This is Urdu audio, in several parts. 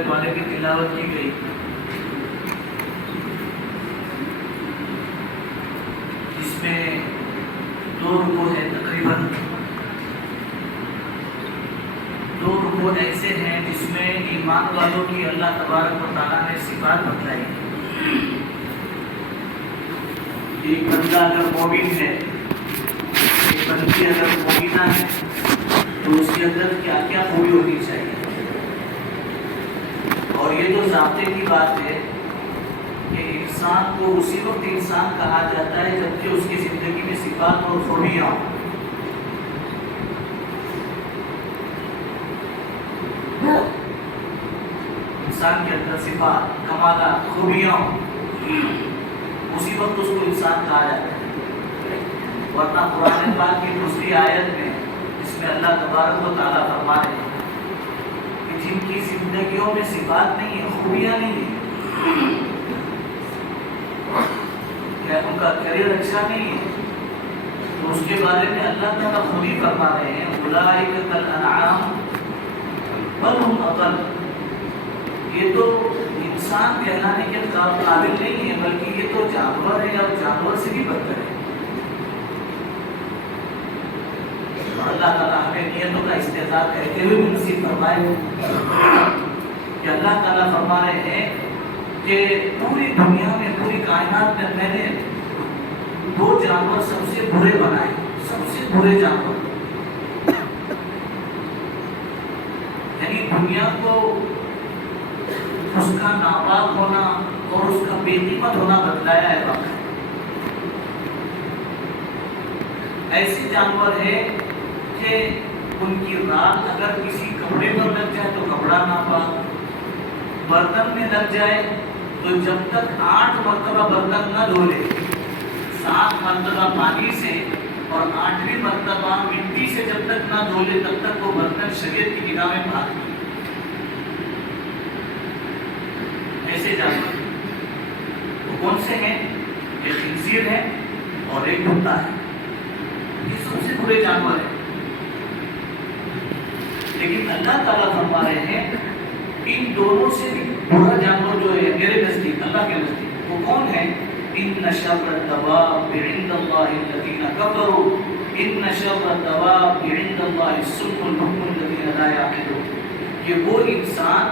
سورہ فالق کی تلاوت کی گئی، جس میں 2 رکوع ہے، تقریباً 2 رکوع ایسے ہیں جس میں ایمان والوں کی اللہ تبارک و تعالیٰ نے صفات بتلائی۔ ایک بندہ اگر مومن ہے، ایک بندی اگر مومنہ ہے تو اس کے اندر کیا کیا خوبی ہونی چاہیے، اور یہ تو ضابطے کی بات ہے کہ انسان کو اسی وقت انسان کہا جاتا ہے جبکہ اس کی زندگی میں صفات اور خوبیاں ہوں۔ انسان کے اندر صفات، کمالات، خوبیاں ہوں، اسی وقت اس کو انسان کہا جاتا ہے۔ ورنہ قرآن پاک کی دوسری آیت میں جس میں اللہ تبارک و تعالیٰ فرما رہے ہیں کہ جن کی زندگیوں میں صفات نہیں ہے، خوبیاں نہیں ہیں، یا ان کا کریئر اچھا نہیں ہے، تو اس کے بارے میں اللہ تعالیٰ خود ہی فرما رہے ہیں اولئک کالانعام بل ہم اضل، یہ تو انسان کہلانے کے قابل نہیں ہے بلکہ یہ تو جانور ہے اور جانور سے بھی بدتر ہے۔ اللہ تعالیٰ ہمیں نیتوں کا استحضاء کہتے ہوئے نصیب فرمائے کہ اللہ تعالیٰ فرما رہے ہیں کہ پوری دنیا میں، پوری کائنات میں نے 2 جانور سب سے برے بنائے، سب سے برے جانور، یعنی دنیا کو اس کا ناپاک ہونا اور اس کا بے قیمت ہونا بتلایا ہے واقعہ۔ ایسے جانور ہے کہ ان کی رات اگر کسی کپڑے پر لگ جائے تو کپڑا ناپاک، برتن میں لگ جائے تو جب تک 8 مرتبہ برتن نہ دھو لے، 7 مرتبہ پانی سے اور 8ویں مرتبہ مٹی سے جب تک نہ دھو لے تب تک وہ برتن شریعت کی نگاہ میں پاک نہیں۔ ایسے جانور وہ کون سے ہیں؟ ایک خنزیر ہے اور ایک کتا ہے، یہ سب سے برے جانور ہیں۔ لیکن اللہ تعالیٰ فرما رہے ہیں ان دونوں سے بھی برا جانور جو ہے میرے نزدیک، اللہ کے نزدیک، وہ کون ہے؟ ان شر الدواب عند اللہ الذین کفروا ان شر الدواب عند اللہ الصم البکم الذین لا یعقلون، کہ وہ انسان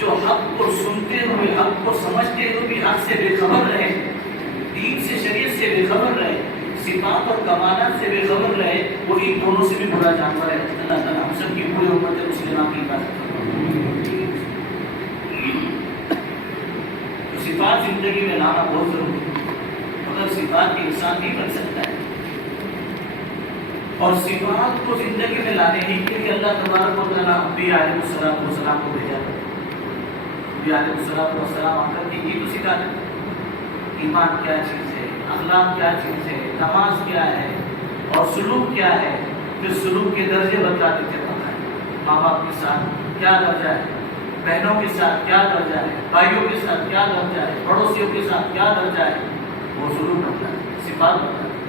جو حق کو سنتے ہوئے، حق کو سمجھتے ہوئے بھی حق سے بے خبر رہے، دین سے، شریعت سے بے خبر رہے، صفات اور کمالات سے بے خبر رہے، وہ ان دونوں سے بھی برا جانور ہے۔ اللہ تعالیٰ ہم سب کی پوری امت مسلمہ کی حفاظت کرے۔ تو صفات زندگی میں لانا بہت ضروری ہے، مگر صفات کے انسان نہیں بن سکتا ہے، اور صفات کو زندگی میں لانے ہی کے لیے اللہ تبارک و تعالیٰ انبیاء علیہ السلام کو بھیجا تھا۔ انبیاء علیہ السلام آ کر کے یہ تو سکھا دیں ایمان کیا چیز ہے، اخلاق کیا چیز ہے، نماز کیا ہے اور سلوک کیا ہے، پھر سلوک کے درجے بتاتے تھے، ماں باپ کے ساتھ کیا درجہ ہے، بہنوں کے ساتھ کیا درجہ ہے، بھائیوں کے ساتھ کیا درجہ ہے، پڑوسیوں کے ساتھ کیا درجہ ہے، وہ سلوک بتاتے ہیں، صفات بتاتے ہیں،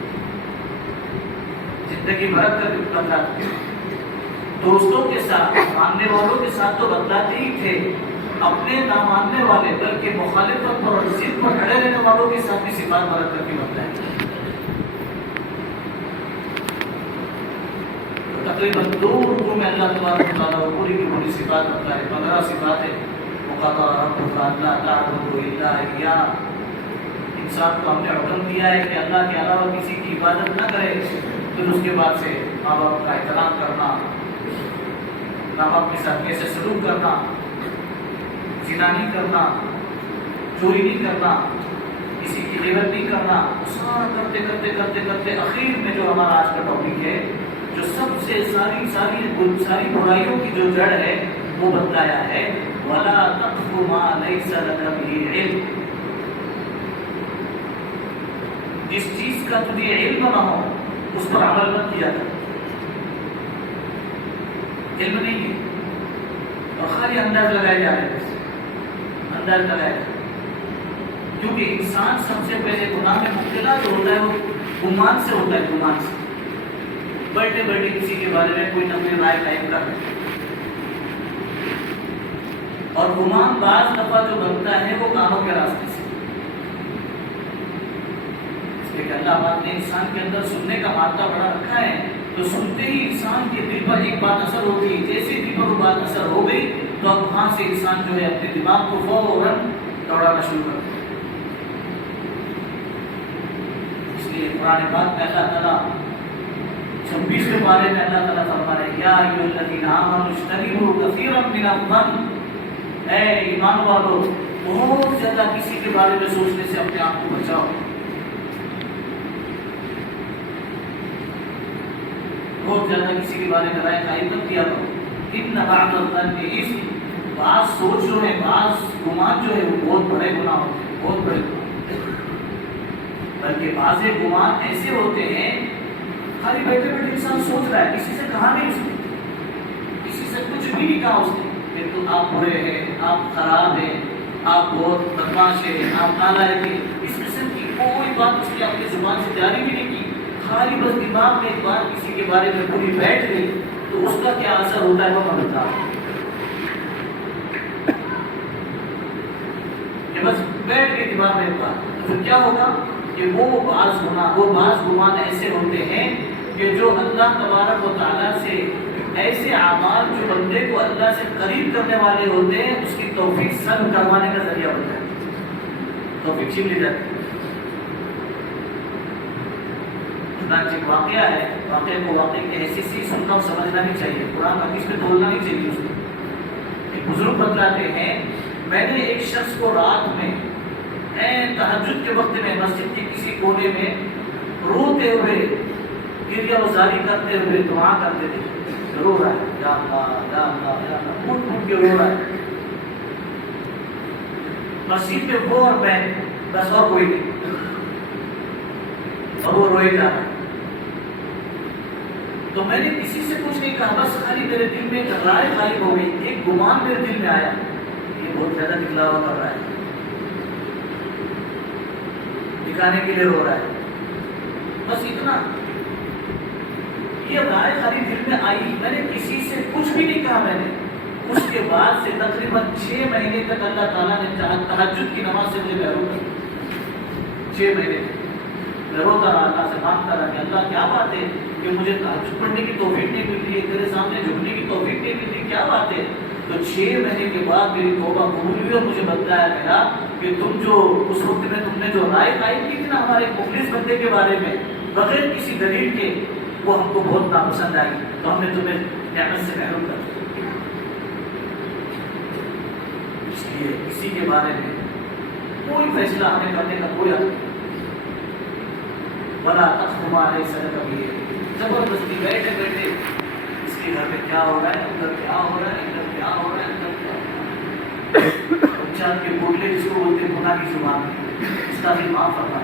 زندگی بھر کر بتاتے ہیں۔ دوستوں کے ساتھ، ماننے والوں کے ساتھ تو بتلاتے ہی تھے، اپنے نہ ماننے والے بلکہ مخالفت پر اور ضد پر کھڑے رہنے والوں کے ساتھ بھی صفات برت کر کے بتلائیں۔ تقریباً 2 رکوع میں اللہ تبارک و تعالیٰ پوری کی پوری صفات بتلائے، 15 صفات ہے۔ وَقَضَىٰ رَبُّكَ أَلَّا تَعْبُدُوا إِلَّا إِيَّاهُ، انسان کو ہم نے حکم دیا ہے کہ اللہ کے علاوہ کسی کی عبادت نہ کرے، پھر اس کے بعد سے ماں باپ کا احترام کرنا، ماں باپ کے ساتھ کیسے سلوک کرنا، زنا نہیں کرنا، چوری نہیں کرنا، کسی کی غیبت نہیں کرنا، سارا کرتے کرتے کرتے کرتے آخر میں جو ہمارا آج کا ٹاپک ہے، جو سب سے ساری برائیوں کی جو جڑ ہے وہ بتلایا ہے وَلَا تَقْفُ مَا لَيْسَ لَكَ بِهِ عِلْمٌ، جس چیز کا تجھے علم نہ ہو اس پر عمل مت کیا کر۔ علم نہیں ہے اور خالی انداز لگائے جا رہے ہیں، انداز لگائے، کیونکہ انسان سب سے پہلے گناہ میں مبتلا جو ہوتا ہے وہ گمان سے ہوتا ہے، گمان سے، بیٹھے بیٹھے کسی کے بارے میں کوئی نہ کوئی رائے قائم کر اور گمان بعض دفعہ جو بنتا ہے وہ کانوں کے راستے سے، اس لیے کہ اللہ پاک نے انسان کے اندر سننے کا مادہ بڑا رکھا ہے، تو سنتے ہی انسان کے دل پر ایک بات اثر ہوتی ہے، جیسے دل پر وہ بات اثر ہو گئی تو اب وہاں سے انسان جو ہے اپنے دماغ کو فوراً دوڑانا شروع کر دیا۔ اس لیے قرآن پاک میں اللہ تعالیٰ 26ویں پارے میں اللہ تعالیٰ فرما رہے ہیں یا ایھا الذین آمنوا اجتنبوا کثیرا من الظن، اے ایمان والو بہت زیادہ کسی کے بارے میں سوچنے سے اپنے آپ کو بچاؤ، بہت زیادہ کسی کے بارے میں رائے قائم مت کیا کرو، ان بعض الظن اثم، بعض سوچ جو ہے، بعض گمان جو ہے وہ بہت بڑے گناہ ہوتے ہیں، بہت بڑے گناہ، بلکہ بعض گمان ایسے ہوتے ہیں خالی بیٹھے بیٹھے انسان سوچ رہا ہے، کسی سے کہا نہیں اس نے، کسی سے کچھ بھی نہیں کہا اس نے، لیکن آپ برے ہیں، آپ خراب ہیں، آپ بہت بدماش ہیں، آپ نالائق ہیں، اس قسم کی کوئی بات اس نے اپنی زبان سے جاری بھی نہیں کی، خالی بس دماغ میں ایک بار کسی کے بارے میں پوری بیٹھ گئی تو اس کا کیا اثر ہوتا ہے وہ میں بتا رہا ہوں کہ بس بیٹھ گئی دماغ میں ایک بار، تو پھر کیا ہوگا کہ وہ بعض گمان ایسے ہوتے ہیں کہ جو اللہ تبارک و تعالیٰ سے ایسے اعمال جو بندے کو اللہ سے قریب کرنے والے ہوتے ہیں اس کی توفیق سلب کروانے کا ذریعہ بنتا ہے، توفیق چھین لی جاتی ہے۔ چنانچہ ایک واقعہ ہے، واقعے کو واقعے کی حیثیت سے سننا اور سمجھنا نہیں چاہیے، قرآن حدیث پہ تولنا نہیں چاہیے اس کو۔ ایک بزرگ بتلاتے ہیں میں نے ایک شخص کو رات میں تہجد کے وقت میں مسجد کے کسی کونے میں روتے ہوئے گریہ وزاری کرتے ہوئے دعا کرتے تھے، رو رہا ہے یا اللہ یا اللہ یا اللہ، پھوٹ پھوٹ کے رو رہا ہے مسجد میں، وہ اور میں بس، اور کوئی نہیں، اور وہ روئے جا رہا ہے۔ تو میں نے کسی سے کچھ نہیں کہا، بس خالی میرے دل میں ایک رائے غالب ہو گئی، ایک گمان میرے دل میں آیا، یہ بہت زیادہ دکھلاوا کر رہا ہے، دکھانے کے لیے رو رہا ہے، بس اتنا، یہ رائے خالی دل میں آئی، میں نے کسی سے کچھ بھی نہیں کہا میں نے۔ اس کے بعد سے تقریباً 6 مہینے تک اللہ تعالیٰ نے تہجد کی نماز سے مجھے محروم کر دیا، 6 مہینے میں روتا رہا، اللہ سے مانگتا رہا کہ اللہ کیا بات ہے کہ مجھے تہجد پڑھنے کی توفیق نہیں مل رہی ہے، تیرے سامنے جھکنے کی توفیق نہیں مل رہی، کیا بات ہے؟ تو 6 مہینے کے بعد میری توبہ قبول ہوئی اور مجھے بتایا گیا کہ تم جو اس وقت میں تم نے جو رائے قائم کی تھی نا ہمارے مخلص بندے کے بارے میں بغیر کسی دلیل کے، وہ ہم کو بہت ناپسند آئی، تو ہم نے تمہیں نعمت سے محروم کر دیا۔ اس لیے کسی کے بارے میں کوئی فیصلہ ہمیں کرنے کا کوئی حق نہیں، ولا تقف ما لیس لک بہ، زبردستی بیٹھے بیٹھے اس کے گھر میں کیا ہو رہا ہے، ادھر کیا ہو رہا ہے، ادھر کیا ہو رہا ہے، ادھر کیا ہو رہا ہے، چاند کے پوٹلے جس کو بولتے ہیں گناہ کی زبان، اس کا بھی معاف کرنا،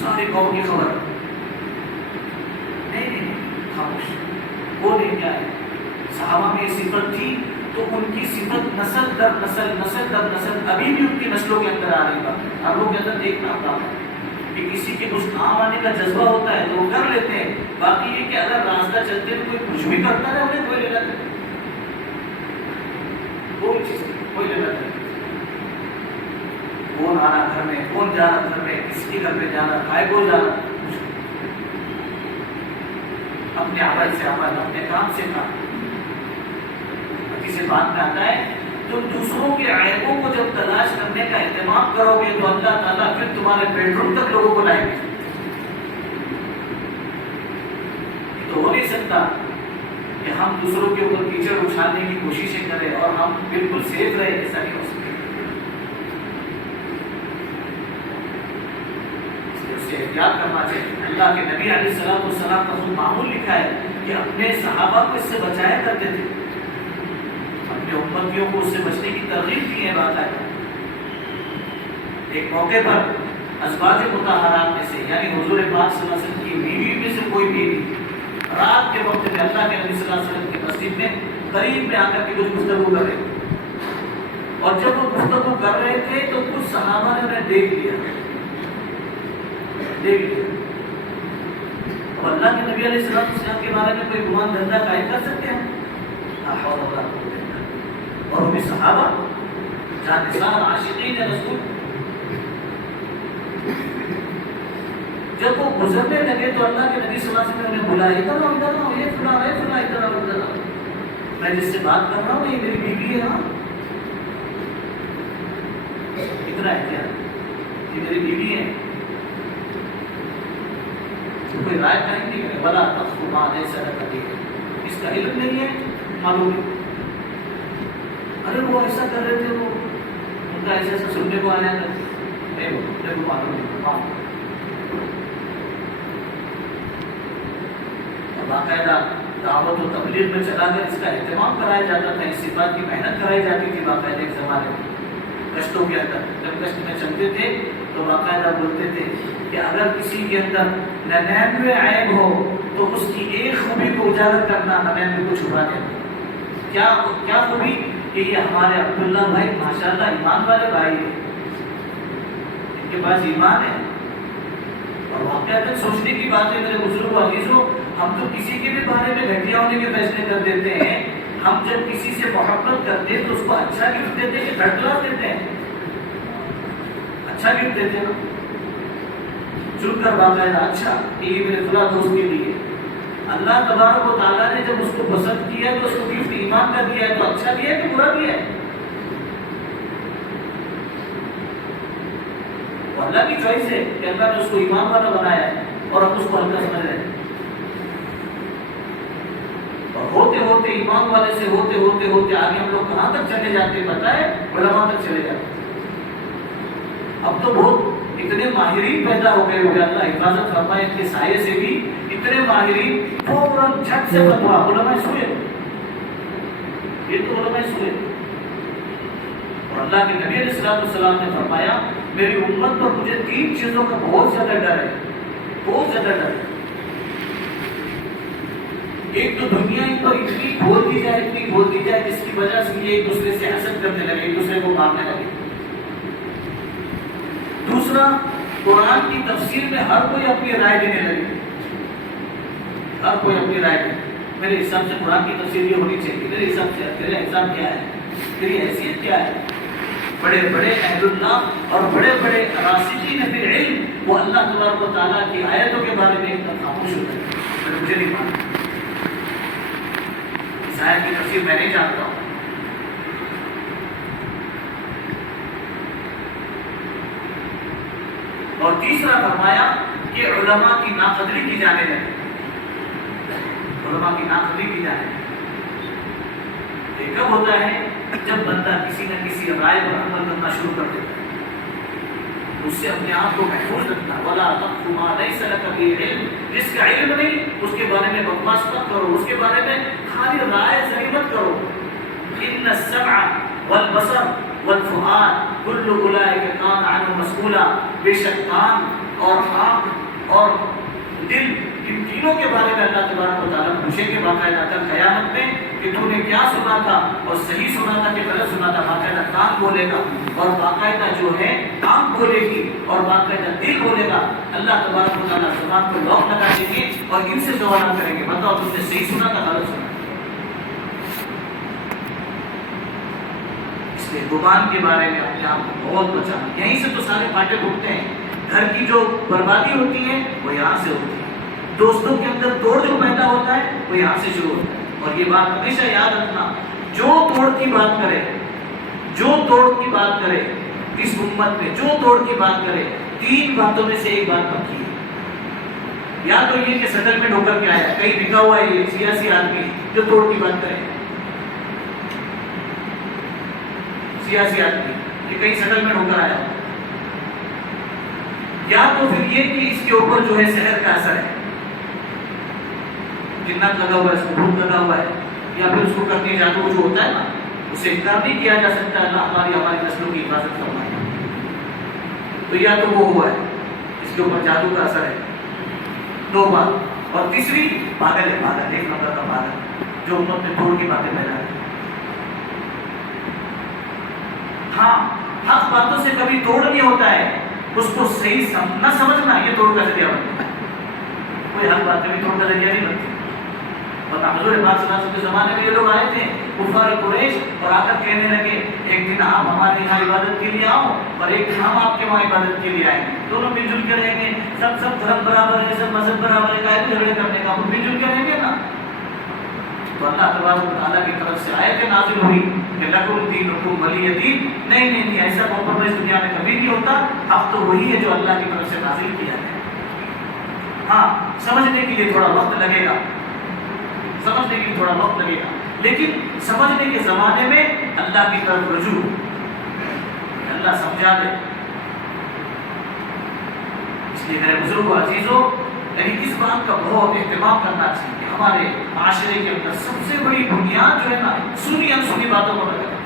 ساری قوم کی خبر نہیں، خاموش، وہ نہیں کیا ہے۔ صحابہ میں یہ صفت تھی تو ان کی صفت نسل در نسل، نسل در نسل ابھی بھی ان کی نسلوں کے اندر آ رہی ہے۔ ہم لوگ کے اندر دیکھنا ہوتا ہے کہ کسی کے کچھ کام آنے کا جذبہ ہوتا ہے تو وہ کر لیتے ہیں، باقی یہ کہ اگر راستہ چلتے ہیں کوئی کچھ بھی کرتا ہے انہیں کوئی لینا نہیں، کوئی چیز نہیں، کوئی لینا نہیں، کون آنا گھر میں، کون جانا گھر میں، کس کے گھر میں جانا، بھائی کو جانا، اپنے عمل سے عمل، اپنے کام سے کام۔ کسی بات میں آتا ہے تو دوسروں کے عیبوں کو جب تلاش کرنے کا اہتمام کرو گے تو اللہ تعالیٰ پھر تمہارے بیڈ روم تک لوگوں کو لائیں گے۔ تو ہو نہیں سکتا کہ ہم دوسروں کے اوپر کیچڑ اچھالنے کی کوششیں کریں اور ہم بالکل سیف رہے، ایسا نہیں ہو سکتا۔ احتیاط کرنا چاہیے۔ اللہ کے نبی علیہ السلام کا خود معمول لکھا ہے کہ اپنے صحابہ کو اس سے بچایا کرتے تھے، اپنے امتیوں کو اس سے بچنے کی ترغیب دی ہے باقاعدہ۔ ایک موقع پر ازواج مطہرات میں سے یعنی حضور پاک صلی اللہ علیہ وسلم کی بیوی میں سے کوئی بیوی رات کے وقت میں اللہ کے نبی صلی اللہ علیہ وسلم کی مسجد میں قریب میں آ کر کے کچھ گفتگو کر رہے تھے، اور جب وہ گفتگو کر رہے تھے تو کچھ صحابہ نے انہیں دیکھ لیا۔ اور اللہ کے نبی علیہ السلام کے بارے میں کوئی گمان دھندہ قائم کر سکتے ہیں؟ اور وہ بھی صحابہ جانثار عاشقین رسول. جب وہ گزرنے لگے تو اللہ کے نبی صلی اللہ علیہ وسلم نے انہیں بلایا، ادھر آؤ ادھر آؤ، یہ فلاں ہے فلاں، ادھر آؤ ادھر آؤ، میں جس سے بات کر رہا ہوں یہ میری بیوی ہے. ہاں اتنا احتیاط، یہ میری بیوی ہے. کوئی رائے قائم نہیں کرے، بلا تخف ما لیس لک به، اس کا علم نہیں ہے، معلوم ہے. ارے وہ ایسا کر رہے تھے، وہ ان کا ایسا ایسا سننے کو آیا تھا، نہیں وہ میرے کو معلوم نہیں. باقاعدہ دعوت و تبلیغ میں چلا کر اس کا اہتمام کرایا جاتا تھا، اس صفات کی محنت کرائی جاتی تھی باقاعدہ ایک زمانے میں. کشتوں کے اندر جب کشت میں چلتے تھے تو باقاعدہ بولتے تھے کہ اگر کسی کے اندر 99 عیب ہو تو اس کی ایک خوبی کو اجاگر کرنا، 99 کو چھپا دینا. کیا خوبی؟ کہ یہ ہمارے عبداللہ بھائی ماشاءاللہ ایمان والے بھائی ہیں، ان کے پاس ایمان ہے. اور واقعات سوچنے کی بات ہے میرے بزرگ و عزیزوں، ہم تو کسی کے بھی بارے میں گھٹیا ہونے کے فیصلے کر دیتے ہیں. ہم جب کسی سے محبت کرتے ہیں تو اس کو اچھا گفٹ دیتے ہیں کہ تھرڈ کلاس دیتے ہیں؟ اچھا گفٹ دیتے ہیں، چن کر باقاعدہ اچھا کہ یہ میرے خدا دوست کے لیے. اللہ تبارک و تعالیٰ نے جب اس کو پسند کیا تو اس کو گفٹ ایمان کا دیا ہے، تو اچھا دیا ہے کہ برا دیا ہے؟ وہ اللہ کی چوائس ہے کہ اللہ نے اس کو ایمان والا بنایا ہے اور ہم اس کو ہلکا سمجھ رہے ہیں. اور ہوتے ہوتے ایمان والے سے ہوتے ہوتے ہوتے آگے ہم لوگ کہاں تک چلے جاتے ہیں پتہ ہے؟ علماء تک چلے جاتے ہیں. اب تو بہت اتنے ماہرین پیدا ہو گئے ہوئے، اللہ حفاظت فرمائے ان کے سائے سے بھی اتنے ماہرین فوراً جھٹ سے فتوا علماء سوئے. یہ تو علماء سوئے. اور اللہ کے نبی علیہ السلام نے فرمایا میری امت پر مجھے 3 چیزوں کا بہت زیادہ ڈر ہے، بہت زیادہ ڈر ہے. ایک تو دنیا ان پر اتنی کھول دی جائے جس کی وجہ سے یہ ایک دوسرے سے حسد کرنے لگے، ایک دوسرے کو مارنے لگے. دوسرا، قرآن کی تفسیر میں ہر کوئی اپنی رائے دینے لگے، ہر کوئی اپنی رائے دے. میرے حساب سے قرآن کی تفسیر یہ ہونی چاہیے، میرے حساب سے تیرا حساب کیا ہے، تیری حیثیت کیا ہے. بڑے بڑے اہل اللہ اور بڑے بڑے راسخین فی العلم وہ اللہ تبارک و تعالیٰ کی آیتوں کے بارے میں ایک دم خاموش ہو گئے. مجھے نہیں مانتا، اس آیت کی تفسیر میں نہیں جانتا ہوں. اور تیسرا فرمایا کہ علماء کی ناقدری کی جانے لگی، علماء کی ناقدری کی جانے لگی. یہ کب ہوتا ہے؟ جب بندہ کسی نہ کسی رائے پر عمل کرنا شروع کر دیتا ہے. اس سے اپنے آپ کو محفوظ رکھنا. وَلَا تَقْفُ مَا لَيْسَ لَكَ بِهِ عِلْمٌ، جس کا علم نہیں اس کے بارے میں بکواس مت کرو، اس کے بارے میں خالی رائے زنی مت کرو. إِنَّ السَّمْعَ وَالْبَصَرَ وَالْفُؤَادَ كُلُّ أُولَٰئِكَ كَانَ عَنْهُ مَسْئُولًا. بے شک کان اور آنکھ اور دل، ان تینوں کے بارے میں اللہ تبارک و تعالیٰ پوچھیں گے باقاعدہ کل قیامت میں کہ تو نے کیا سنا تھا اور صحیح سنا تھا کہ غلط سنا تھا. باقاعدہ کان بولے گا اور باقاعدہ جو ہے آنکھ بولے گی اور باقاعدہ دل بولے گا. اللہ تبارک و تعالیٰ زبان کو لاک لگا دیں گے اور ان سے سوالات کریں گے، بتاؤ تم نے صحیح سنا تھا غلط سنا. اس لیے گمان کے بارے میں اپنے آپ کو بہت بچانا. یہیں سے تو سارے پاٹے پھوٹتے ہیں. گھر کی جو بربادی ہوتی ہے وہ یہاں سے ہوتی ہے. دوستوں کے اندر توڑ جو پیدا ہوتا ہے وہ یہاں سے شروع ہوتا ہے. اور یہ بات ہمیشہ یاد رکھنا، جو توڑ کی بات کرے، جو توڑ کی بات کرے اس امت میں، جو توڑ کی بات کرے، 3 باتوں میں سے ایک بات پکی ہے. یا تو یہ کہ سیٹلمنٹ ہو کر کے آیا، کہیں لکھا ہوا ہے یہ سیاسی آدمی جو توڑ کی بات کرے، سیاسی آدمی کہ کہیں سیٹلمنٹ ہو کر آیا. یا تو پھر یہ کہ اس کے اوپر جو ہے شہر کا اثر ہے، جنات لگا ہوا ہے، اس کو بھوت لگا ہوا ہے، یا پھر اس کو کرنے جادو جو ہوتا ہے نا، اسے انکار نہیں کیا جا سکتا. اللہ ہماری نسلوں کی حفاظت فرمائے. تو یا تو وہ ہوا ہے، اس کے اوپر جادو کا اثر ہے. 2 بات. اور تیسری پاگل ہے، پاگل، ایک نمبر کا پاگل جو امت میں توڑ کی باتیں پھیلا ہے. ہاں، حق باتوں سے کبھی توڑ نہیں ہوتا ہے، اس کو صحیح نہ سمجھنا یہ توڑ کا ذریعہ بنتا ہے. کوئی حق بات کبھی توڑ کا ذریعہ نہیں بنتی. ورنہ حضور پاک صلی اللہ علیہ وسلم کے زمانے میں یہ لوگ آئے تھے کفار قریش اور آ کر کہنے لگے ایک دن آپ ہمارے یہاں عبادت کے لیے آؤ اور ایک دن ہم آپ کے وہاں عبادت کے لیے آئیں گے، دونوں مل جل کے رہیں گے، سب دھرم برابر ہے، سب مذہب برابر ہے، کائے جھگڑے کرنے کا، ہم مل جل کے رہیں گے نا۔ تو اللہ تبارک و تعالیٰ کی طرف سے آیت نازل ہوئی کہ لکم دینکم ولی دین، نہیں ایسا کمپرومائز دنیا میں کبھی نہیں ہوتا، اب تو وہی ہے جو اللہ کی طرف سے نازل کیا ہے۔ ہاں سمجھنے کے لیے تھوڑا وقت لگے گا، سمجھنے کے لیے تھوڑا وقت لگے گا، لیکن سمجھنے کے زمانے میں اللہ کی طرف رجوع، اللہ سمجھا دے۔ اس لیے میرے بزرگوں عزیزوں، لیکن اس بات کا بہت اہتمام کرنا چاہیے کہ ہمارے معاشرے کے اندر سب سے بڑی بنیاد جو ہے نا سنی انسنی باتوں کو لگا۔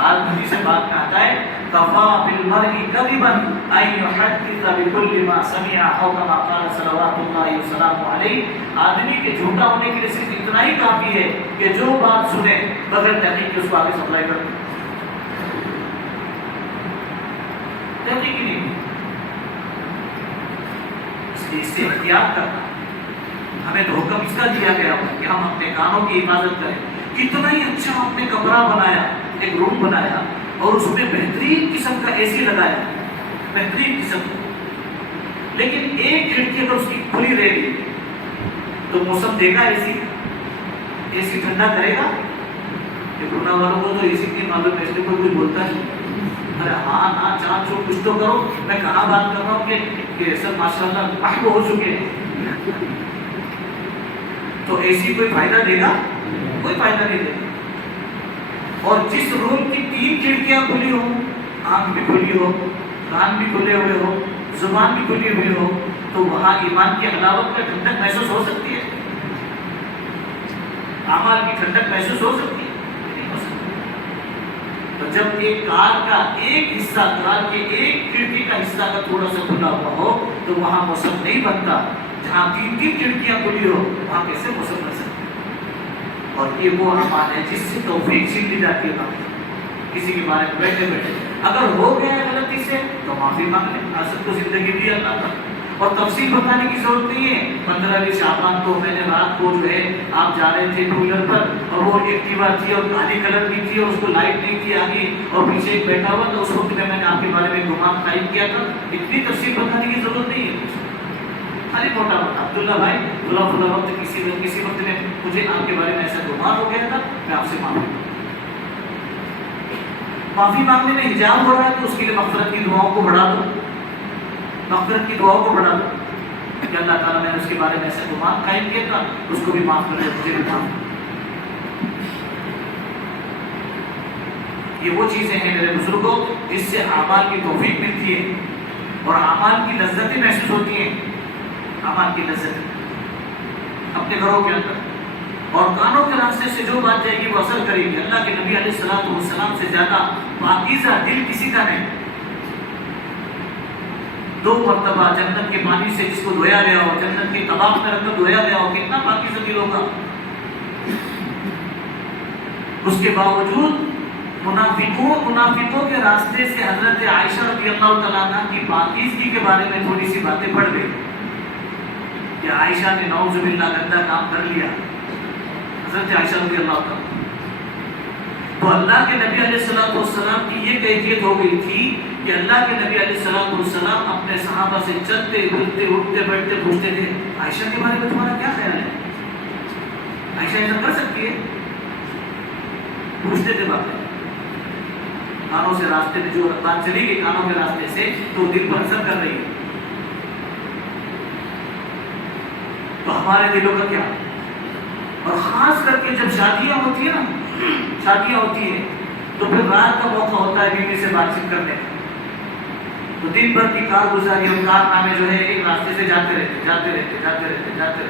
آج مجھے سے بات میں آتا ہے کفا بالمرء کذبا ان یحدث بكل ما سمع او كما قال صلوات اللہ وسلام علیہ، آدمی کے جھوٹا ہونے کے لیے صرف اتنا ہی کافی ہے کہ جو بات سنے بغیر تحقیق کے اس کو آگے سپلائی کر دے، تحقیق ہی نہیں۔ اس سے احتیاط کرنا، ہمیں تو حکم اس کا دیا گیا کہ ہم اپنے کانوں کی حفاظت کریں۔ کتنا ہی اچھا ہم نے کمرہ بنایا، ایک روم بنایا اور اس میں بہترین قسم کا اے سی لگایا، بہترین قسم کا، لیکن ایک کھڑکی اگر اس کی کھلی رہے گی تو موسم دے گا اے سی ٹھنڈا کرے گا؟ کورونا والوں کو تو اے سی کی معلوم ہے، اس لیے کوئی بولتا نہیں۔ ارے ہاں نا چاند چو کچھ تو کرو، میں کہاں بات کر رہا ہوں کہ سب ماشاءاللہ محو ہو چکے ہیں، تو اے سی کوئی فائدہ دے گا؟ کوئی فائدہ نہیں دے گا۔ اور جس روم کی 3 کھڑکیاں کھلی ہو، آنکھ بھی کھلی ہو، کان بھی کھلے ہوئے ہو، زبان بھی کھلی ہوئی ہو، تو وہاں ایمان کی حلاوت کا ٹھنڈک محسوس ہو سکتی ہے، اعمال کی ٹھنڈک محسوس ہو سکتی ہے؟ نہیں ہو سکتی۔ تو جب ایک کار کا ایک حصہ، کار کے ایک کھڑکی کا حصہ کا تھوڑا سا کھلا ہوا ہو تو وہاں موسم نہیں بنتا۔ جہاں 3 کھڑکیاں کھلی ہو وہاں کیسے موسم بن سکتا؟ اور یہ وہ اعمال ہے جس سے توفیق چھین لی جاتی ہے۔ کسی کے بارے میں بیٹھے بیٹھے اگر ہو گیا ہے غلطی سے تو معافی مانگ لیں، اصل تو زندگی دی اللہ کا، اور تفصیل بتانے کی ضرورت نہیں ہے۔ 15 شعبان کو میں نے رات کو جو ہے آپ جا رہے تھے ٹو ویلر پر اور وہ ایکٹیوا تھی اور کالی کلر کی تھی اور اس کو لائٹ نہیں تھی آگے اور پیچھے ایک بیٹھا ہوا، تو اس وقت میں نے آپ کے بارے میں گمان قائم کیا تھا۔ اتنی تفصیل بتانے کی ضرورت نہیں ہے، خالی موٹا موٹا عبداللہ بھائی فلاں وقت کسی وقت میں مجھے آپ کے بارے میں ایسا گمان ہو گیا تھا، میں آپ سے معافی مانگنے میں حجاب ہو رہا ہے تو اس کے لیے مغفرت کی دعاؤں کو بڑھا دو، مغفرت کی دعاؤں کو بڑھا دو کہ اللہ تعالیٰ نے اس کے بارے میں ایسا گمان قائم کیا تھا، اس کو بھی معاف کر دے، مجھے بھی معاف۔ یہ وہ چیزیں ہیں میرے بزرگوں جس سے اعمال کی توفیق ملتی ہے اور اعمال کی لذتیں محسوس ہوتی ہیں، اعمال کی لذت اپنے گھروں کے اندر، اور کانوں کے راستے سے جو بات جائے گی وہ اثر کرے گی۔ اللہ کے نبی علیہ السلام سے زیادہ پاکیزہ دل کسی کا نہیں۔ 2 مرتبہ جنت کے پانی سے جس کو دھویا گیا ہو، جنت کے کباب میں رکھ کر دھویا گیا ہو، کتنا پاکیزہ دل ہوگا۔ اس کے باوجود منافقوں کے راستے سے حضرت عائشہ رضی اللہ تعالیٰ عنہ کی پاکیزگی کے بارے میں تھوڑی سی باتیں پڑھ گئی کہ عائشہ نے نعوذ باللہ گندا کام کر لیا، حضرت عائشہ رضی اللہ تعالیٰ۔ تو اللہ کے نبی علیہ السلام کی یہ کیفیت ہو گئی تھی کہ اللہ کے نبی علیہ السلام اپنے صحابہ سے چلتے پھرتے اٹھتے بیٹھتے پوچھتے تھے عائشہ کے بارے میں تمہارا کیا خیال ہے؟ عائشہ ایسا کر سکتی ہے؟ پوچھتے تھے باتیں، کانوں سے راستے میں جو بات چلی گئی کانوں کے راستے سے تو دل پر اثر کر رہی ہے۔ تو ہمارے دلوں کا کیا؟ اور خاص کر کے جب شادیاں ہوتی ہیں تو پھر رات کا موقع ہوتا ہے بیوی سے بات چیت کرنے کا، تو دن بھر کی کارگزاری اور کارنامے جو ہے ایک راستے سے جاتے رہتے،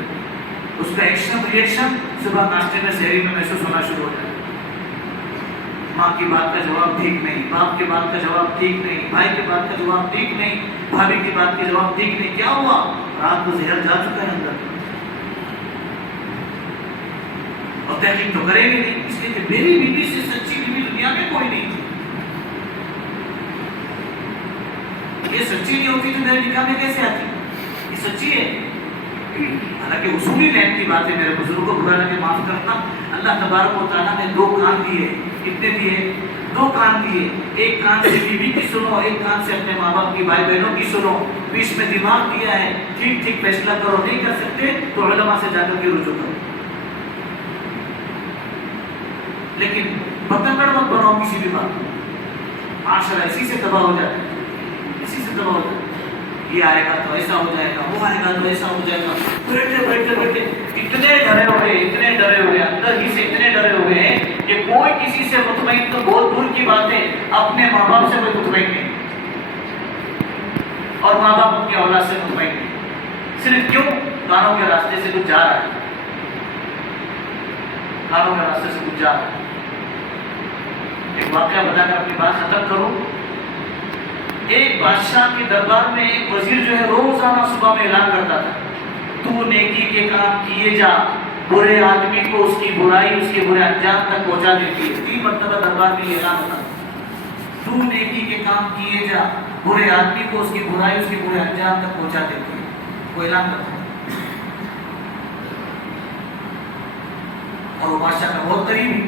اس کا ایکشن ری ایکشن صبح ناشتے میں سحری میں محسوس ہونا شروع ہو جاتا ہے۔ ماں کی بات کا جواب ٹھیک نہیں، باپ کی بات کا جواب ٹھیک نہیں، بھائی کی بات کا جواب ٹھیک نہیں، بھابھی کی بات کا جواب ٹھیک نہیں، کیا ہوا؟ رات کو زہر جا چکا ہے اندر، اور تحقیق تو کریں گے نہیں، اس لیے کہ میری بیوی سے سچی بیوی دنیا میں کوئی نہیں تھی۔ یہ سچی نہیں ہوتی تو میرے نکاح میں کیسے آتی؟ یہ سچی ہے، حالانکہ اصولی لین کی بات ہے میرے بزرگوں کو برا لگے معاف کرنا. اللہ تبارک و تعالیٰ نے 2 کان دیے. کتنے دیے؟ 2 کان دیے. ایک کان سے بیوی کی سنو, ایک کان سے اپنے ماں باپ کی, بھائی بہنوں کی سنو. بیچ میں دماغ دیا ہے, ٹھیک ٹھیک فیصلہ کرو. نہیں کر سکتے تو علماء سے جا کر کے رجوع کرو. لیکن بتنگڑ مت بناؤ کسی بھی بات. معاشرہ اسی سے تباہ ہو جاتا ہے, اسی سے تباہ ہو جاتا ہے. یہ آئے گا تو ایسا ہو جائے گا, وہ آئے گا تو ایسا ہو جائے گا. بیٹھے بیٹھے بیٹھے اتنے ڈرے ہوئے اندر ہی سے اتنے ڈرے ہوئے ہیں کہ کوئی کسی سے مطمئن تو بہت دور کی بات ہے, اپنے ماں باپ سے کوئی مطمئن نہیں, اور ماں باپ ان کی اولاد سے مطمئن نہیں. صرف کیوں؟ کانوں کے راستے سے کچھ جا رہا ہے, کانوں کے راستے سے کچھ جا رہا ہے. ایک واقعہ بتا کر اپنی بات ختم کروں. ایک بادشاہ کے دربار میں ایک وزیر جو ہے روزانہ صبح میں اعلان کرتا تھا, تو نیکی کے کام کیے جا, برے آدمی کو اس کی برائی اس کے برے انجام تک پہنچا دیتی ہے. 3 مرتبہ دربار میں یہ اعلان ہوتا, تو نیکی کے کام کیے جا, برے آدمی کو اس کی برائی اس کے برے انجام تک پہنچا دیتی ہے. وہ اعلان کرتا ہے, اور وہ بادشاہ کا بہت قریبی,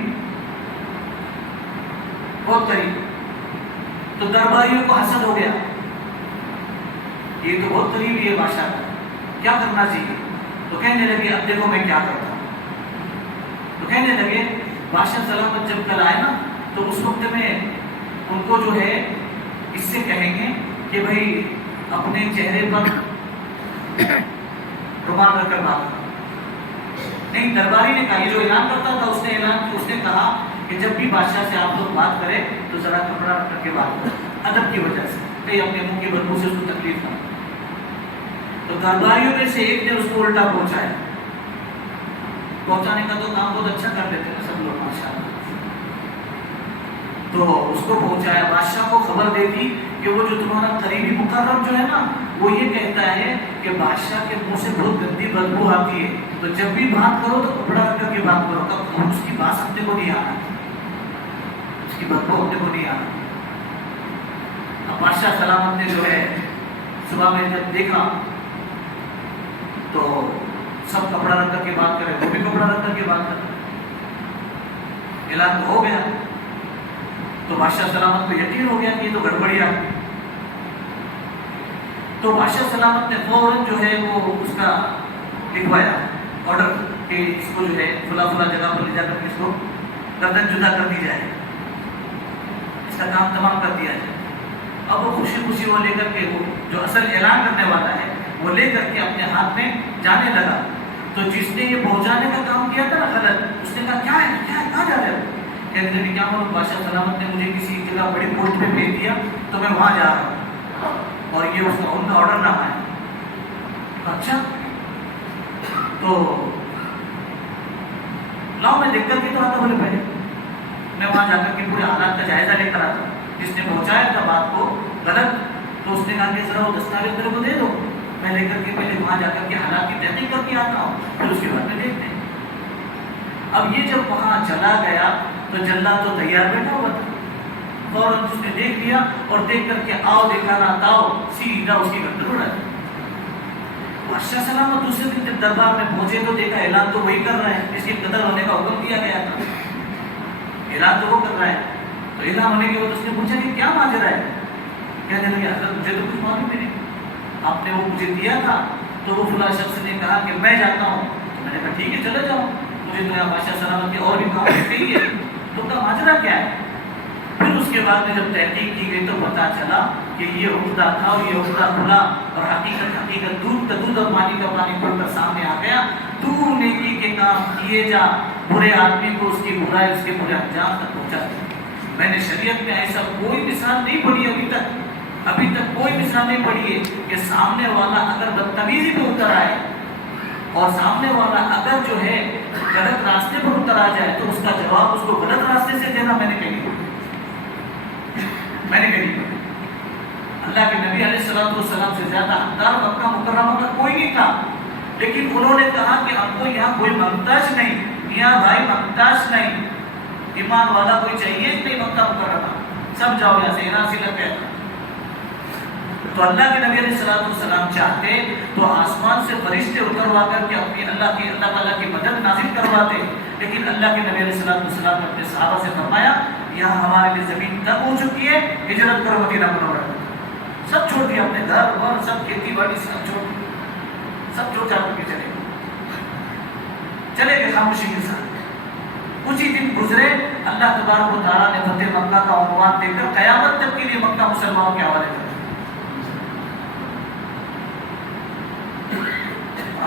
بہت قریب. تو درباریوں کو حسد ہو گیا, یہ تو بہت قریبی ہے بادشاہ کا, کیا کرنا چاہیے. تو کہنے لگے اب دیکھو میں کیا کرتا ہوں. تو کہنے لگے بادشاہ سلامت جب کل آئے نا تو اس وقت میں ان کو جو ہے اس سے کہیں گے کہ بھائی اپنے چہرے پر رومال رکھ کر بات کرو. نہیں, درباری نے کہا, یہ جو اعلان کرتا تھا اس نے کہا کہ جب بھی بادشاہ سے آپ لوگ بات کریں تو ذرا کپڑا رکھ کر کے بات کریں, ادب کی وجہ سے, کہیں اپنے منہ کی بدبو سے اس کو تکلیف نہ ہو. تو درباریوں میں سے ایک نے اس کو الٹا پہنچایا. پہنچانے کا تو کام بہت اچھا کر دیتے ہیں سب لوگ ماشاءاللہ. تو اس کو پہنچایا, بادشاہ کو خبر دے دی کہ وہ جو تمہارا قریبی مقرب جو ہے نا وہ یہ کہتا ہے کہ بادشاہ کے منہ سے بہت گندی بدبو آتی ہے, تو جب بھی بات کرو تو کپڑا رکھ کر کے بات کرو. اس کی بات اپنے کو نہیں آنا, اس کی بدبو اپنے کو نہیں آنا. اب بادشاہ سلامت نے جو ہے صبح میں جب دیکھا تو سب کپڑا رکھ کر کے بات کرے, وہ بھی کپڑا رکھ کر کے بات کرے. اعلان تو ہو گیا, تو بادشاہ سلامت کو یقین ہو گیا کہ یہ تو گڑبڑیا. تو بادشاہ سلامت نے فوراً جو ہے وہ اس کا لکھوایا آرڈر کہ اس کو جو ہے فلاں فلاں جگہ پر لے جا کر اس کو گردن جدا کر دی جائے, اس کا کام تمام کر دیا جائے. اب وہ خوشی خوشی وہ لے کر کے وہ جو اصل اعلان کرنے والا ہے وہ لے کر کے اپنے ہاتھ میں جانے لگا. تو جس نے یہ پہنچانے کا کام کیا تھا نا غلط, اس نے کہا کیا ہے کہاں جا رہے ہو. کہنے لگے کیا معلوم, بادشاہ سلامت نے مجھے کسی جگہ بڑی پوسٹ پہ بھیج دیا تو میں وہاں جا رہا ہوں, اور یہ اس کا ان کا آرڈر نہ ہے. اچھا تو لاؤ میں دیکھ کر کے تو آتا, بولے پہلے میں وہاں جا کر کے پورے حالات کا جائزہ لے کر آتا. جس نے پہنچایا تھا بات کو غلط, تو اس نے کہا کہ ذرا وہ دستاویز میرے کو دے دو, میں لے کر کے پہلے وہاں جا کر کے حالات کی تحقیق کر کے آتا ہوں, پھر اس کے بعد میں دیکھتے ہیں. اب یہ جب وہاں چلا گیا تو جلاد تو تیار بیٹھا ہوا تھا. فوراً اس نے دیکھ لیا اور دیکھ کر کے آؤ دیکھا نہ تاؤ سیدھا اس کی گردن اڑا دی. بادشاہ سلامت دوسرے دن جب دربار میں پہنچے تو دیکھا اعلان تو وہی کر رہا ہے جس کے قتل ہونے کا حکم دیا گیا تھا. اعلان تو وہ کر رہا ہے. تو اعلان ہونے کے بعد اس نے پوچھا کہ کیا ماجرا ہے. کہنے لگے حضرت مجھے تو کچھ معلوم بھی نہیں, آپ نے وہ مجھے دیا تھا تو وہ فلاں شخص نے کہا کہ میں جاتا ہوں. تو میں نے کہا ٹھیک ہے چلے جاؤ, مجھے تو یہاں بادشاہ سلامت کے اور بھی کام چاہیے, تو کا ماجرا کیا ہے. پھر اس کے بعد میں جب تحقیق کی گئی تو پتا چلا کہ یہ عقدہ تھا اور یہ عقدہ کھلا, اور حقیقت دودھ کا دودھ اور پانی کا پانی کھل کر سامنے آ گیا. تو نیکی کے کام کیے جا, برے آدمی کو اس کی برائی اس کے برے انجام تک پہنچا دے. میں نے شریعت میں ایسا کوئی مثال نہیں پڑھی ابھی تک کوئی مثال نہیں پڑھی ہے کہ سامنے والا اگر بدتمیزی پہ اتر آئے اور سامنے والا اگر جو ہے غلط راستے پر اتر آ جائے تو اس کا جواب اس کو غلط راستے سے دینا میں نے کہیں اللہ کے نبی علیہ الصلوۃ والسلام سے زیادہ حقدار مکہ مکرمہ کا کوئی نہیں تھا, لیکن انہوں نے کہا کہ ہم کو یہاں کوئی محتاج نہیں, یہاں بھائی محتاج نہیں, ایمان والا کوئی چاہیے نہیں مکہ مکرمہ, سب جاؤ یہاں سے. یہاں سے لگ گیا تو اللہ کے نبی علیہ السلام چاہتے تو آسمان سے فرشتے اتروا کر کے اپنی اللہ تعالیٰ کی مدد نازل کرواتے، لیکن اللہ کے نبی علیہ السلام نے اپنے صحابہ سے فرمایا یہاں ہمارے لیے زمین تنگ ہو چکی ہے، ہجرت کرو مدینہ منورہ۔ سب چھوڑ دیا، اپنے گھر اور سب کھیتی باڑی سب چھوڑ چھاڑ کے چلے گئے خاموشی کے ساتھ۔ کچھ ہی دن گزرے، اللہ تبارک و تعالیٰ نے فتح مکہ کا عنوان دے کر قیامت تک کے لیے مکہ مسلمانوں کے حوالے کر دیا۔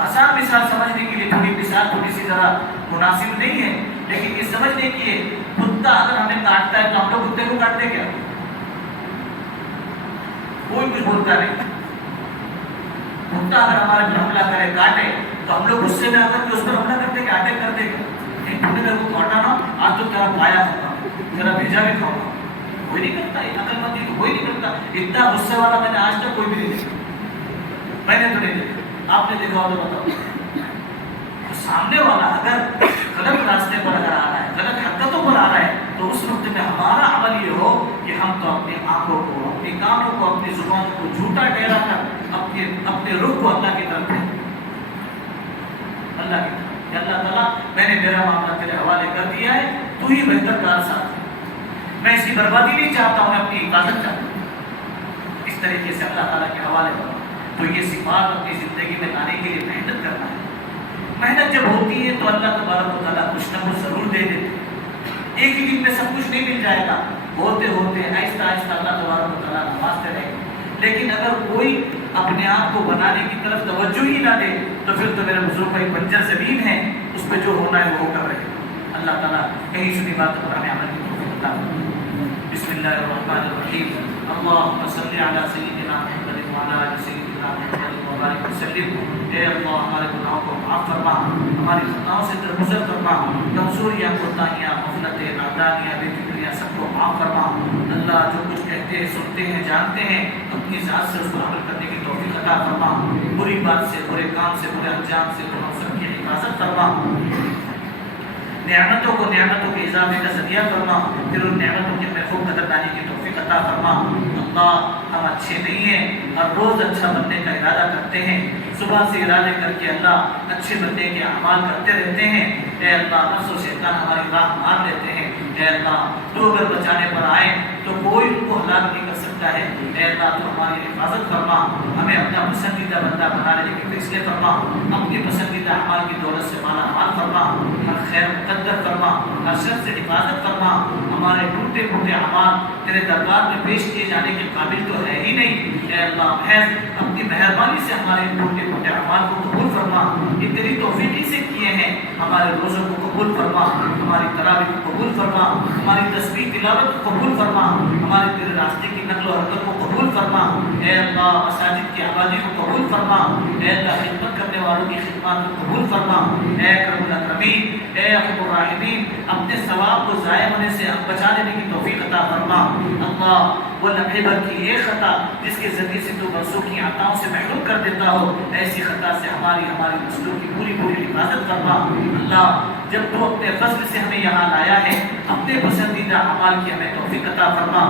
آسان مثال سمجھنے کے لیے تھوڑی مثال تھوڑی سی ذرا مناسب نہیں ہے، لیکن یہ سمجھنے کی ہے کتا اگر ہمیں کاٹتا ہے تو ہم لوگ کتے کو کاٹتے کیا؟ کوئی کچھ بولتا نہیں۔ کتا اگر ہمارے پر حملہ کرے کاٹے تو ہم لوگ غصے میں آ کر کے اس پر حملہ کرتے کیا؟ اٹیک کرتے کیا؟ تم نے میرے کو کاٹا نا، آج تو تیرا پایا ہوگا، تیرا بھیجا بھی کھاؤں گا۔ کوئی نہیں کرتا، عقل مندی تو کوئی نہیں کرتا۔ اتنا غصے والا میں نے آج تک کوئی بھی نہیں دیکھا، میں نے تو نہیں دیکھا، آپ نے دیکھا ہو تو بتاؤ۔ سامنے والا اگر غلط راستے پر اگر آ رہا ہے، غلط حرکتوں پر آ رہا ہے، تو اس وقت میں ہمارا عمل یہ ہو کہ ہم تو اپنی آنکھوں کو، اپنی کانوں کو، اپنی زبان کو جھوٹا ٹھہرا کر اپنے رخ کو اللہ کی طرف دیں، اللہ کی طرف کہ اللہ تعالیٰ میں نے میرا معاملہ تیرے حوالے کر دیا ہے، تو ہی بہتر کار ساتھ ہے، میں اس کی بربادی نہیں چاہتا ہوں، میں اپنی حفاظت چاہتا ہوں۔ اس طریقے سے اللہ تعالیٰ کے حوالے کروں۔ تو یہ صفات اپنی زندگی میں لانے کے لیے محنت کرنا ہے۔ محنت جب ہوتی ہے تو اللہ تبارک و تعالیٰ کچھ نہ کچھ ضرور دے دیتے۔ ایک ہی دن میں سب کچھ نہیں مل جائے گا، ہوتے ہوتے آہستہ آہستہ اللہ تبارک و تعالیٰ نوازتے رہے گا۔ لیکن اگر کوئی اپنے آپ کو بنانے کی طرف توجہ ہی نہ دے تو پھر تو میرے بزرگ بھائی بنجر زمین ہے، اس پہ جو ہونا ہے وہ کر رہے ہیں۔ اللہ تعالیٰ کہیں سنی بات پر ہمیں عمل کی توفیق عطا فرمائے۔ بسم اللہ الرحمن الرحیم۔ اللہم صلی علی سیدنا محمد وعلی آل سیدنا محمد وبارک وسلم۔ اے اللہ ہمارے گناہوں کو معاف فرما، ہماری خطاؤں سے درگزر فرما، کمزوریاں، کوتاہیاں، غفلتیں، نادانیاں، بے فکریاں سب کو معاف فرما۔ اللہ جو کچھ کہتے ہیں، سنتے ہیں، جانتے ہیں، اپنی ذات سے اس کو عمل کرنے کی توفیق عطا فرما۔ بری بات سے، برے کام سے، برے انجام سے تو ہم سب کی حفاظت فرما۔ نعمتوں کو نعمتوں کے اضافے کا ذریعہ فرما، پھر ان نعمتوں کی ہمیں خوب قدردانی کی توفیق عطا فرما۔ اللہ ہم اچھے نہیں ہیں، ہر روز اچھا بننے کا ارادہ کرتے ہیں، صبح سے ارادے کر کے اللہ اچھے بننے کے اعمال کرتے رہتے ہیں۔ اے اللہ نفس و شیطان ہماری راہ مار لیتے ہیں۔ اے اللہ تو اگر بچانے پر آئے تو کوئی ان کو ہلاک نہیں کر سکتا ہے۔ اے اللہ تو ہماری حفاظت فرما، ہمیں اپنا پسندیدہ بندہ بنا لینے کے فیصلے فرما، اپنی پسندیدہ اعمال کی دولت سے مالا مال فرما، ہر خیر مقدر فرما، ہر شر سے حفاظت فرما۔ ہمارے ٹوٹے پھوٹے اعمال تیرے دربار میں پیش کیے جانے کے قابل تو ہے ہی نہیں۔ اے اللہ محض اپنی مہربانی سے ہمارے ٹوٹے پھوٹے اعمال کو قبول فرما، یہ تیری توفیق سے کیے ہیں۔ ہمارے روزوں کو قبول فرما، ہماری تراویح کو قبول فرما، ہماری تسبیح تلاوت کو قبول فرما، ہمارے تیرے راستے کی نقل و حرکت کو قبول فرما۔ اے اللہ مساجد کی آبادی کو قبول فرما، اے اللہ خدمت کرنے والوں کی خدمات کو قبول فرما۔ اے اکرم الاکرمین، اے ارحم الراحمین، اپنے ثواب کو ضائع ہونے سے بچا لینے کی توفیق عطا فرما۔ اللہ وہ لمحے بھر کی ایک خطا جس کے ذریعے سے تو برسوں کی عطاؤں سے محروم کر دیتا ہو، ایسی خطا سے ہماری نسلوں کی پوری حفاظت فرما۔ اللہ جب تو اپنے فضل سے ہمیں یہاں لایا ہے، اپنے پسندیدہ اعمال کی ہمیں توفیق عطا فرما۔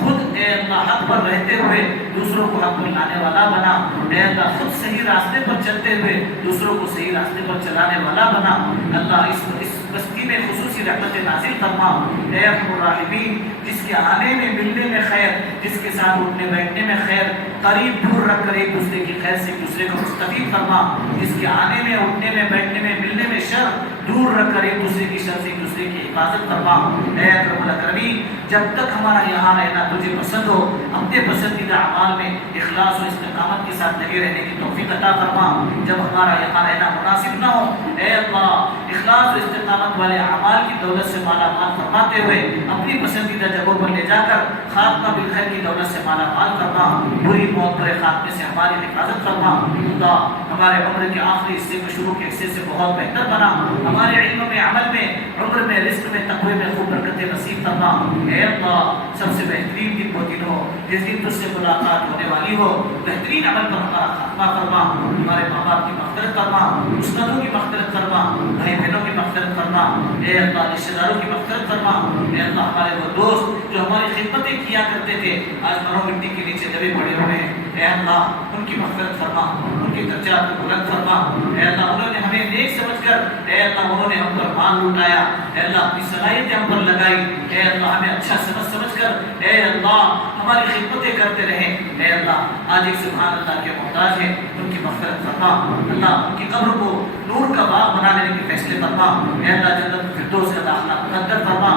خود اے اللہ حق پر رہتے ہوئے دوسروں کو حق پر لانے والا بنا۔ اے اللہ خود صحیح راستے پر چلتے ہوئے دوسروں کو صحیح راستے پر چلانے والا بنا۔ اللہ اس بستی میں خصوصی رحمت نازل فرما۔ اے ارحم الراحمین، جس کے آنے میں ملنے میں خیر، جس کے ساتھ اٹھنے بیٹھنے میں خیر، قریب دور رکھ کر ایک دوسرے کی خیر سے ایک دوسرے کو مستفید فرما۔ جس کے آنے میں اٹھنے میں بیٹھنے میں ملنے میں شر، دور رکھ کر ایک دوسرے کی شر سے ایک دوسرے کی حفاظت فرما۔ اے اکرم الاکرمین، جب تک ہمارا یہاں رہنا تجھے پسند ہو، اپنے پسندیدہ اعمال میں اخلاص و استقامت کے ساتھ لگے رہنے کی توفیق عطا فرما۔ جب ہمارا یہاں رہنا مناسب نہ ہو، اے اللہ اخلاص و استقامت والے اعمال کی دولت سے مالا مال فرماتے ہوئے اپنی پسندیدہ جگہوں پر لے جا کر خاتمہ بالخیر کی دولت سے مالا مال فرما۔ بری موت برے خاتمے سے ہماری حفاظت فرما۔ اللہ ہمارے عمر کے آخری حصے کو شروع کے حصے سے بہت بہتر بنا، ہمارے علم میں، عمل میں، عمر میں، رزق میں، تقوی میں خوب برکتیں نصیب فرما۔ اے اللہ سب سے بہترین دن وہ دن ہو جس دن تجھ سے ملاقات ہونے والی ہو، بہترین عمل پر ہمارا خاتمہ فرما، ہمارے ماں باپ کی مغفرت فرما، استادوں کی مغفرت فرما، بھائی بہنوں کی مغفرت فرما، اے اللہ رشتہ داروں کی مغفرت فرما، اے اللہ ہمارے وہ دوست جو ہماری خدمتیں کیا کرتے تھے آج مرو مٹی کے نیچے دبے پڑے ہوئے ہیں، اے اللہ ان کی مغفرت فرما، ان کی درجات کو بلند فرما، اے اللہ انہوں نے ہمیں نیک سمجھ کر، اے اللہ انہوں نے ہم پر مال لوٹایا، اے اللہ اپنی صلاحیتیں ہم پر لگائی، اے اللہ ہمیں اچھا سمجھ کر، اے اللہ ہماری خدمتیں کرتے رہے، اے اللہ آج ایک سبحان اللہ کے محتاج ہے، ان کی مغفرت فرما، اللہ ان کی قبر کو نور کا باغ بنا دینے کے فیصلے فرما، اے اللہ جنت الفردوس کا داخلہ مقدر فرما،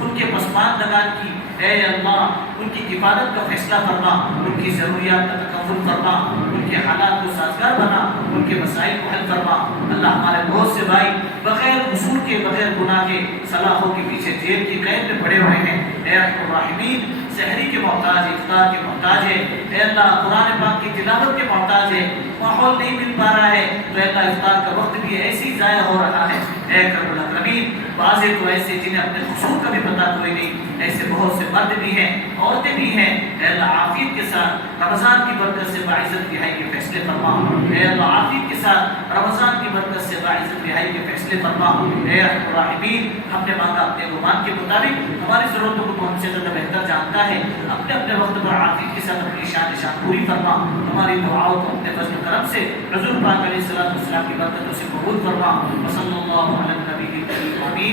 ان کے پسماندگان کی اے اللہ ان کی حفاظت کا فیصلہ فرما، ان کی ضروریات کا تکفل فرما، ان کے حالات کو سازگار بنا، ان کے مسائل کو حل فرما۔ اللہ ہمارے بہت سے بھائی بغیر قصور کے، بغیر گناہ کے صلاحوں کے پیچھے جیل کی قید میں پڑے ہوئے ہیں، اے ارحم الراحمین سحری کے محتاج ہے، افطار کے محتاج ہے، اے اللہ قرآن پاک کی تلاوت کے محتاج ہے، ماحول نہیں مل پا رہا ہے تو اے اللہ افطار کا وقت بھی ایسے ہی ضائع ہو رہا ہے، اے کرم الاکرمین بعض تو ایسے جنہیں اپنے قصور کا بھی پتہ کوئی نہیں، ایسے بہت سے مرد بھی ہیں، عورتیں بھی ہیں، اے اللہ عافیت کے ساتھ رمضان کی برکت سے باعزت رہائی کے فیصلے فرما، اے اللہ عافیت کے ساتھ رمضان کی برکت سے باعزت رہائی کے فیصلے فرما، اے ارحم الراحمین ہم نے مانگا اپنے گمان کے مطابق، ہماری ضرورتوں کو تو ہم سے زیادہ بہتر جانتا ہے، اپنے اپنے وقت پر عافیت کے ساتھ اپنی شان پوری فرما، ہماری دعاؤں کو اپنے فضل کرم سے رسول پاک علیہ السلام کی برکتوں سے قبول فرما، وصلی اللہ علی النبی الکریم آمین۔